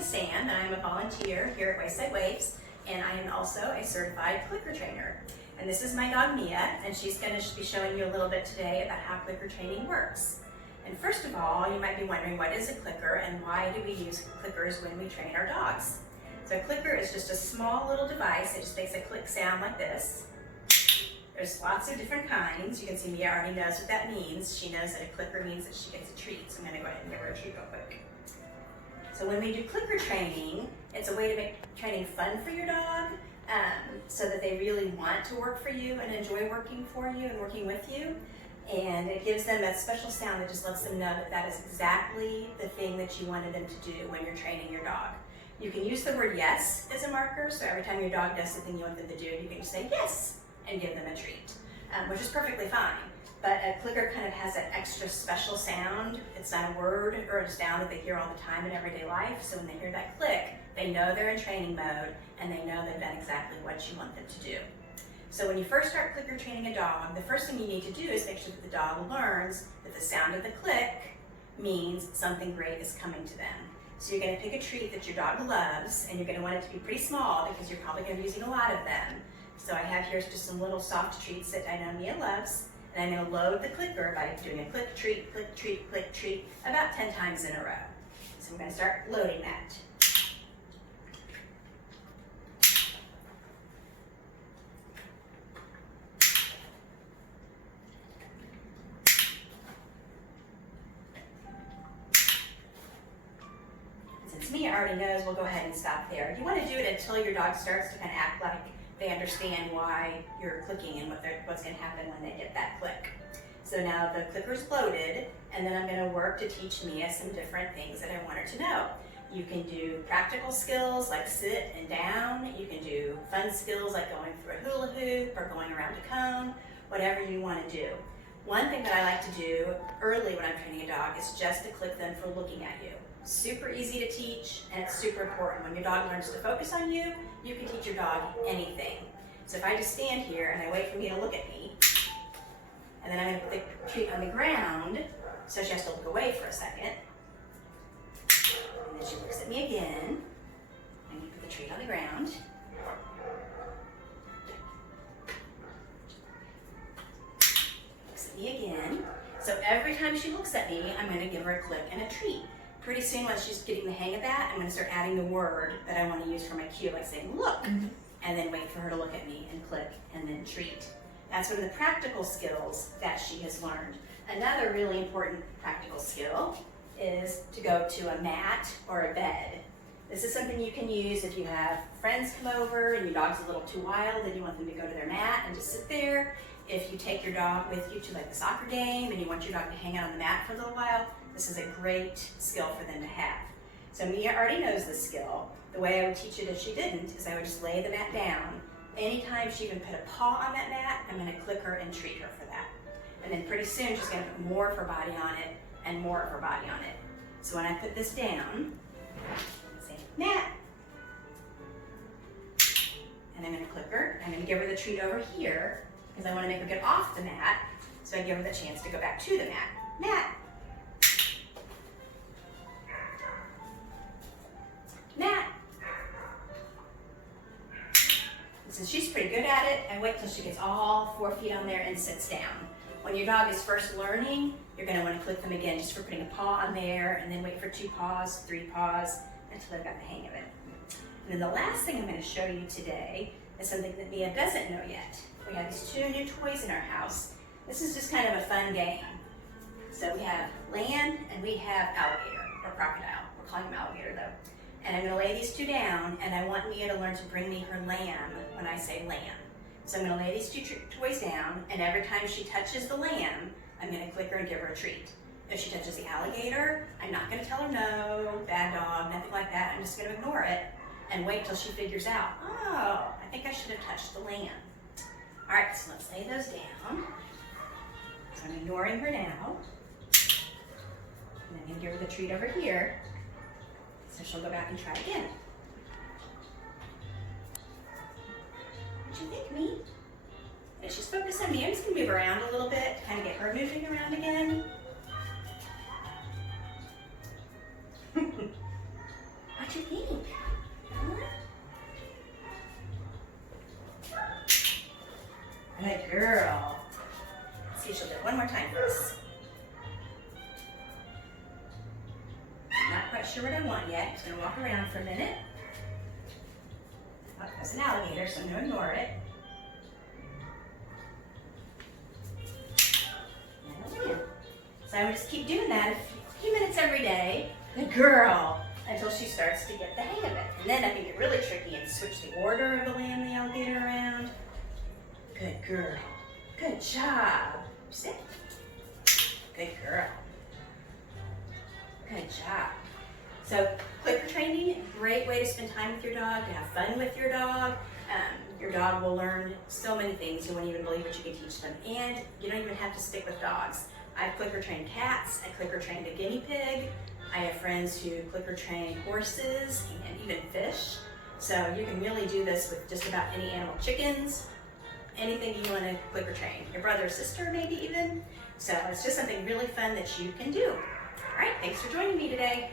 is Sam, and I'm a volunteer here at Wayside Waves, and I am also a certified clicker trainer. And this is my dog Mia, and she's going to be showing you a little bit today about how clicker training works. And first of all, you might be wondering, what is a clicker and why do we use clickers when we train our dogs? So a clicker is just a small little device. It just makes a click sound like this. There's lots of different kinds. You can see Mia already knows what that means. She knows that a clicker means that she gets a treat. So I'm going to go ahead and give her a treat real quick. So when we do clicker training, it's a way to make training fun for your dog, so that they really want to work for you and enjoy working for you and working with you. And it gives them that special sound that just lets them know that that is exactly the thing that you wanted them to do when you're training your dog. You can use the word yes as a marker, so every time your dog does something you want them to do, you can just say yes and give them a treat, which is perfectly fine. But a clicker kind of has that extra special sound. It's not a word or a sound that they hear all the time in everyday life, so when they hear that click, they know they're in training mode and they know they've done exactly what you want them to do. So when you first start clicker training a dog, the first thing you need to do is make sure that the dog learns that the sound of the click means something great is coming to them. So you're going to pick a treat that your dog loves, and you're going to want it to be pretty small because you're probably going to be using a lot of them. So I have here just some little soft treats that I know Mia loves, and I'm going to load the clicker by doing a click, treat, about 10 times in a row. So I'm going to start loading that. Since Mia already knows, we'll go ahead and stop there. You want to do it until your dog starts to kind of act like they understand why you're clicking and what's going to happen when they get that click. So now the clicker's loaded, and then I'm going to work to teach Mia some different things that I want her to know. You can do practical skills like sit and down. You can do fun skills like going through a hula hoop or going around a cone, whatever you want to do. One thing that I like to do early when I'm training a dog is just to click them for looking at you. Super easy to teach, and it's super important. When your dog learns to focus on you, you can teach your dog anything. So if I just stand here and I wait for Mia to look at me, and then I'm going to put the treat on the ground, so she has to look away for a second, and then she looks at me again, and you put the treat on the ground. Looks at me again. So every time she looks at me, I'm going to give her a click and a treat. Pretty soon, once she's getting the hang of that, I'm going to start adding the word that I want to use for my cue, like saying, look, and then wait for her to look at me and click and then treat. That's one of the practical skills that she has learned. Another really important practical skill is to go to a mat or a bed. This is something you can use if you have friends come over and your dog's a little too wild and you want them to go to their mat and just sit there. If you take your dog with you to like the soccer game and you want your dog to hang out on the mat for a little while, this is a great skill for them to have. So Mia already knows this skill. The way I would teach it if she didn't is I would just lay the mat down. Anytime she even put a paw on that mat, I'm going to click her and treat her for that. And then pretty soon she's going to put more of her body on it and more of her body on it. So when I put this down, say mat, and I'm going to click her. I'm going to give her the treat over here because I want to make her get off the mat, so I give her the chance to go back to the mat. Mat. Mat. Since she's pretty good at it, I wait till she gets all 4 feet on there and sits down. When your dog is first learning, you're going to want to click them again just for putting a paw on there, and then wait for 2 paws, 3 paws, until they've got the hang of it. And then the last thing I'm going to show you today is something that Mia doesn't know yet. We have these 2 new toys in our house. This is just kind of a fun game. So we have lamb and we have alligator, or crocodile. We're calling him alligator though. And I'm going to lay these 2 down, and I want Mia to learn to bring me her lamb when I say lamb. So I'm going to lay these 2 toys down, and every time she touches the lamb, I'm going to click her and give her a treat. If she touches the alligator, I'm not going to tell her no, bad dog, nothing like that. I'm just going to ignore it and wait till she figures out, oh, I think I should have touched the lamb. All right, so let's lay those down. So I'm ignoring her now. And I'm going to give her the treat over here. So she'll go back and try again. What do you think, me? And she's focused on me. I'm just going to move around a little bit to kind of get her moving around again. What do you think? sure what I want yet. Just gonna walk around for a minute. Oh, that's an alligator, so I'm gonna ignore it. So I would just keep doing that a few minutes every day. Good girl. Until she starts to get the hang of it. And then I can get really tricky and switch the order of the lamb and the alligator around. Good girl. Good job. Sit. Good girl. Good job. So clicker training, great way to spend time with your dog, to have fun with your dog. Your dog will learn so many things you won't even believe what you can teach them. And you don't even have to stick with dogs. I've clicker trained cats, I clicker trained a guinea pig. I have friends who clicker train horses and even fish. So you can really do this with just about any animal, chickens, anything you want to clicker train. Your brother or sister maybe even. So it's just something really fun that you can do. All right, thanks for joining me today.